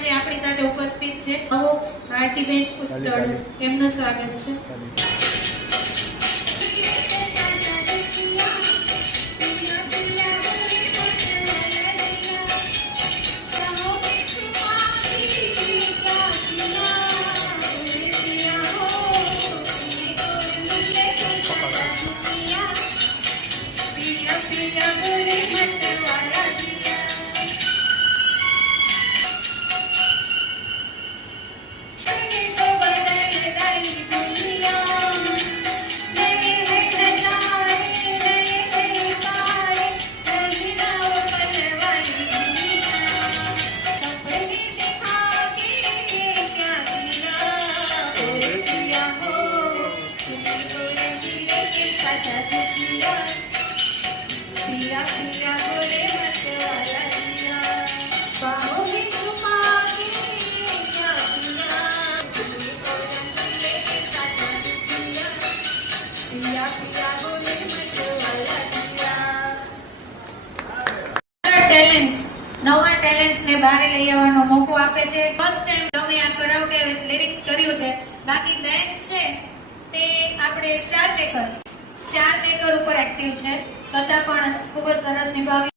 આજે આપણી સાથે ઉપસ્થિત છે આવો ભારતીબેન ઉસ્તડ, એમનું સ્વાગત છે. નવા ટેલેન્ટ્સ ને બહાર લઈ આવવાનો મોકો આપે છે. ફર્સ્ટ ટાઈમ તમે આ કરાઓકે લિરિક્સ કર્યું છે. બાકી બેન છે તે આપણે સ્ટાર મેકર ઉપર એક્ટિવ છે, છતાં પણ ખૂબ જ સરસ નિભાવી.